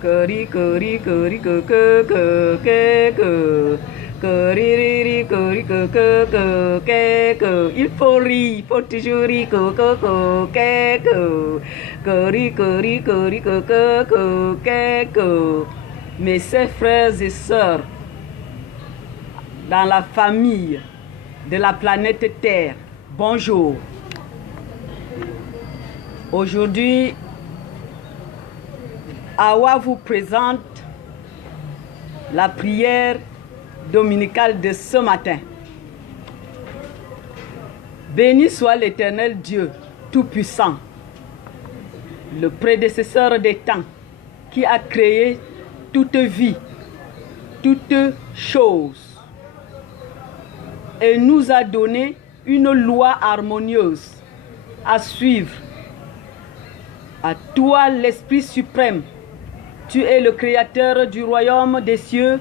Curry, curry, curry, que, que. Curry, riri, curry, que. Il faut rire, il faut toujours rire, que. Curry, curry, curry, que. Mes chers frères et sœurs, dans la famille de la planète Terre, bonjour. Aujourd'hui, Awa vous présente la prière dominicale de ce matin. Béni soit l'Éternel Dieu Tout-Puissant, le prédécesseur des temps, qui a créé toute vie, toute chose, et nous a donné une loi harmonieuse à suivre. À toi, l'Esprit suprême, tu es le créateur du royaume des cieux,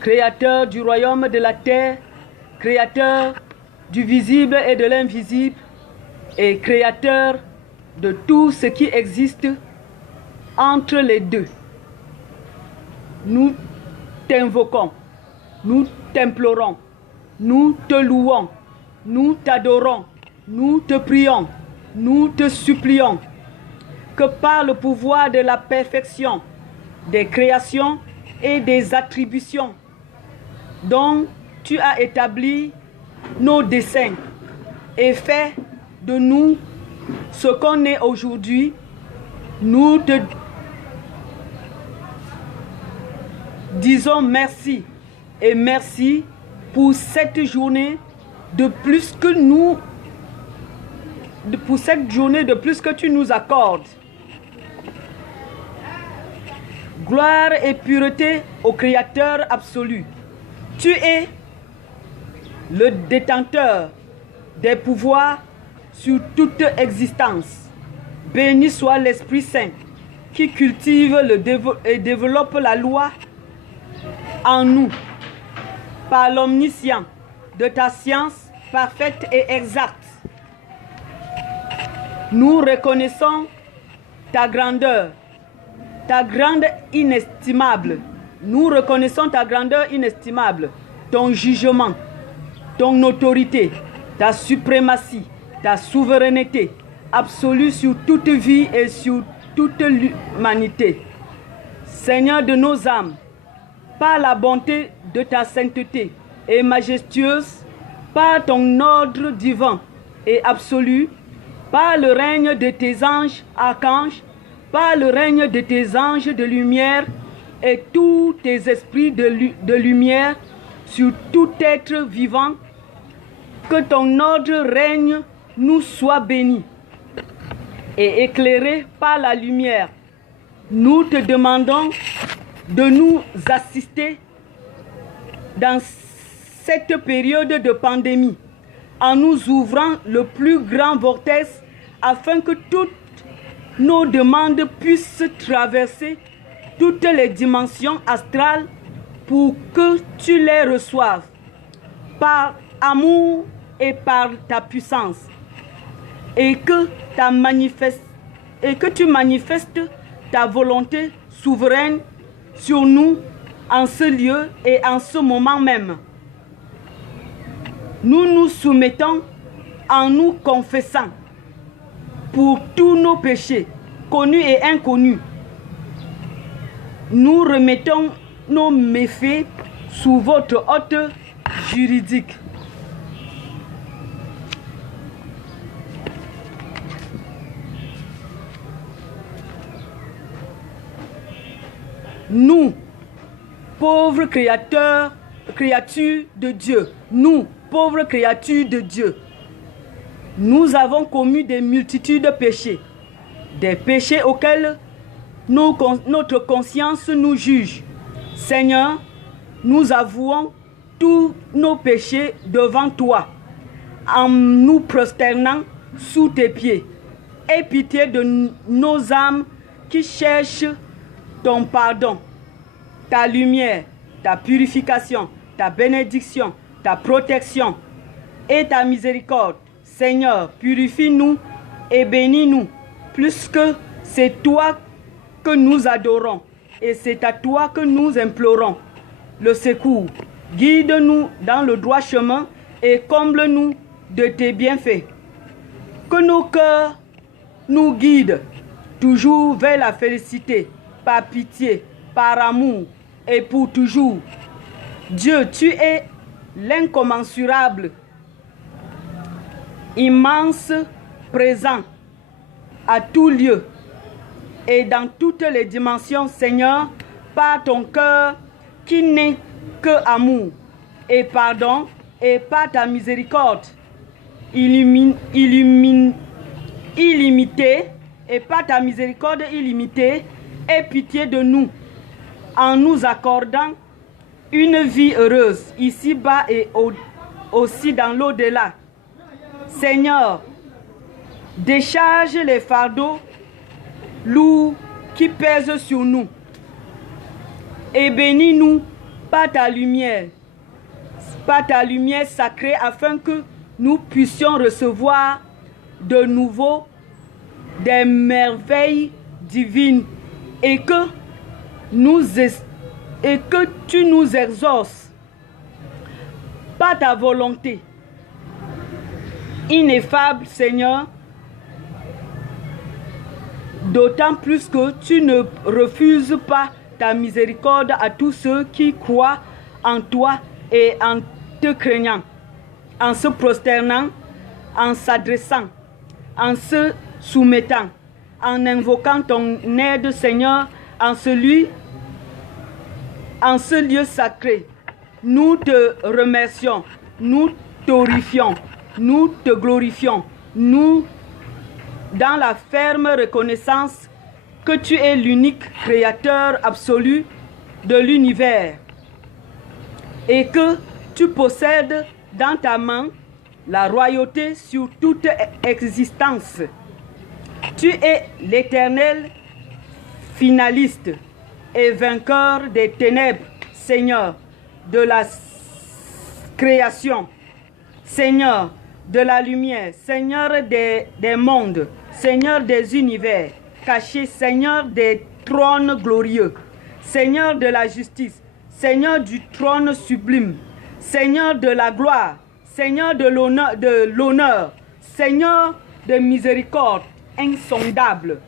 créateur du royaume de la terre, créateur du visible et de l'invisible, et créateur de tout ce qui existe entre les deux. Nous t'invoquons, nous t'implorons, nous te louons, nous t'adorons, nous te prions, nous te supplions que par le pouvoir de la perfection des créations et des attributions dont tu as établi nos desseins et fait de nous ce qu'on est aujourd'hui, nous te disons merci et merci pour cette journée de plus que tu nous accordes. Gloire et pureté au Créateur absolu. Tu es le détenteur des pouvoirs sur toute existence. Béni soit l'Esprit Saint qui cultive et développe la loi en nous par l'omniscience de ta science parfaite et exacte. Nous reconnaissons ta grandeur, ta grande inestimable. Nous reconnaissons ta grandeur inestimable, ton jugement, ton autorité, ta suprématie, ta souveraineté absolue sur toute vie et sur toute l'humanité. Seigneur de nos âmes, par la bonté de ta sainteté et majestueuse, par ton ordre divin et absolu, par le règne de tes anges, archanges, par le règne de tes anges de lumière et tous tes esprits de lumière sur tout être vivant, que ton ordre règne nous soit béni et éclairé par la lumière. Nous te demandons de nous assister dans cette période de pandémie en nous ouvrant le plus grand vortex afin que toutes nos demandes puissent traverser toutes les dimensions astrales pour que tu les reçoives par amour et par ta puissance et que tu manifestes ta volonté souveraine sur nous en ce lieu et en ce moment même. Nous nous soumettons en nous confessant pour tous nos péchés, connus et inconnus. Nous remettons nos méfaits sous votre haute juridique. Nous, pauvres créatures de Dieu, nous, pauvres créatures de Dieu, nous avons commis des multitudes de péchés, des péchés auxquels notre conscience nous juge. Seigneur, nous avouons tous nos péchés devant toi, en nous prosternant sous tes pieds. Aie pitié de nos âmes qui cherchent ton pardon, ta lumière, ta purification, ta bénédiction, ta protection et ta miséricorde. Seigneur, purifie-nous et bénis-nous, plus que c'est toi que nous adorons et c'est à toi que nous implorons le secours. Guide-nous dans le droit chemin et comble-nous de tes bienfaits. Que nos cœurs nous guident toujours vers la félicité, par pitié, par amour et pour toujours. Dieu, tu es l'incommensurable, immense, présent à tout lieu et dans toutes les dimensions, Seigneur, par ton cœur qui n'est que amour et pardon, et par ta miséricorde illimitée, et par ta miséricorde illimitée, aie pitié de nous en nous accordant une vie heureuse ici-bas et aussi dans l'au-delà. Seigneur, décharge les fardeaux lourds qui pèsent sur nous et bénis-nous par ta lumière sacrée, afin que nous puissions recevoir de nouveau des merveilles divines et que tu nous exauces par ta volonté ineffable, Seigneur, d'autant plus que tu ne refuses pas ta miséricorde à tous ceux qui croient en toi et en te craignant, en se prosternant, en s'adressant, en se soumettant, en invoquant ton aide, Seigneur, en ce lieu sacré. Nous te remercions, nous t'horrifions, nous te glorifions, nous, dans la ferme reconnaissance que tu es l'unique créateur absolu de l'univers et que tu possèdes dans ta main la royauté sur toute existence. Tu es l'Éternel finaliste et vainqueur des ténèbres, Seigneur de la création, Seigneur de la lumière, Seigneur des mondes, Seigneur des univers cachés, Seigneur des trônes glorieux, Seigneur de la justice, Seigneur du trône sublime, Seigneur de la gloire, Seigneur de l'honneur, Seigneur de miséricorde insondable.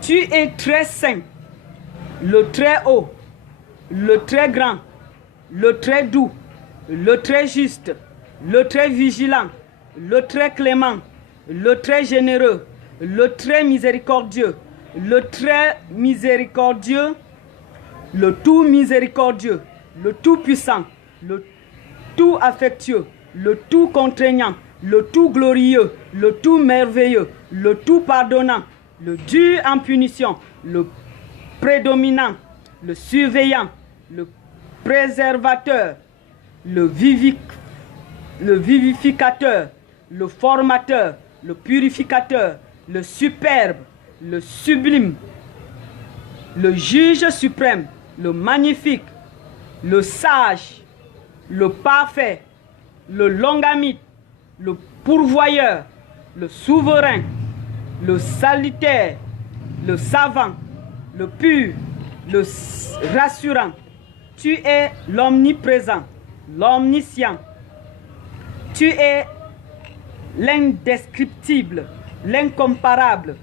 Tu es très saint, le très haut, le très grand, le très doux, le très juste, le très vigilant, le très clément, le très généreux, le très miséricordieux, le très miséricordieux, le tout miséricordieux, le tout puissant, le tout affectueux, le tout contraignant, le tout glorieux, le tout merveilleux, le tout pardonnant, le dur en punition, le prédominant, le surveillant, le préservateur, le vivificateur, le formateur, le purificateur, le superbe, le sublime, le juge suprême, le magnifique, le sage, le parfait, le longanime, le pourvoyeur, le souverain, le salutaire, le savant, le pur, le rassurant. Tu es l'omniprésent, l'omniscient. Tu es l'indescriptible, l'incomparable,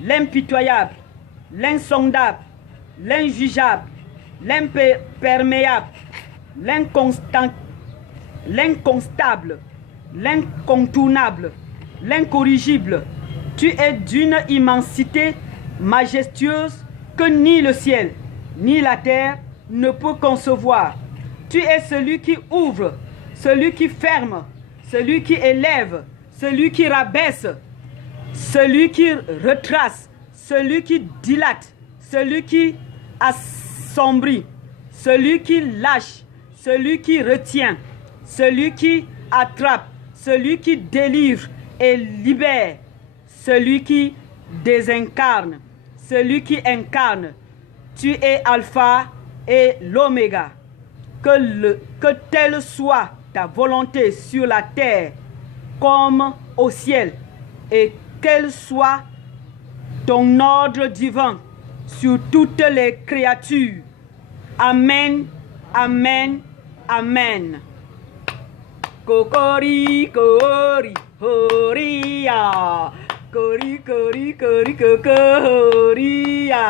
l'impitoyable, l'insondable, l'injugeable, l'imperméable, l'inconstable, l'incontournable, l'incorrigible. Tu es d'une immensité majestueuse que ni le ciel, ni la terre ne peut concevoir. Tu es celui qui ouvre, celui qui ferme, celui qui élève, celui qui rabaisse, celui qui retrace, celui qui dilate, celui qui assombrit, celui qui lâche, celui qui retient, celui qui attrape, celui qui délivre et libère, celui qui désincarne, celui qui incarne. Tu es Alpha et l'Oméga. Que telle soit ta volonté sur la terre comme au ciel, et quel soit ton ordre divin sur toutes les créatures. Amen, amen, amen. Kokori, kori, horia. Kori, kori, kori, kokoria.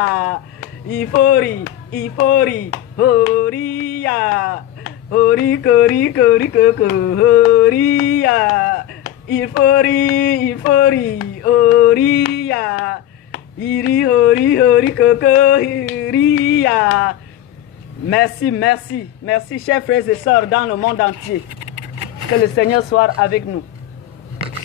Ifori, ifori, horia. Hori, kori, kori, kokoria. Ifori, ifori, horia. Iri, hori, hori, kokoria. Merci, merci, merci, chers frères et sœurs dans le monde entier. Que le Seigneur soit avec nous.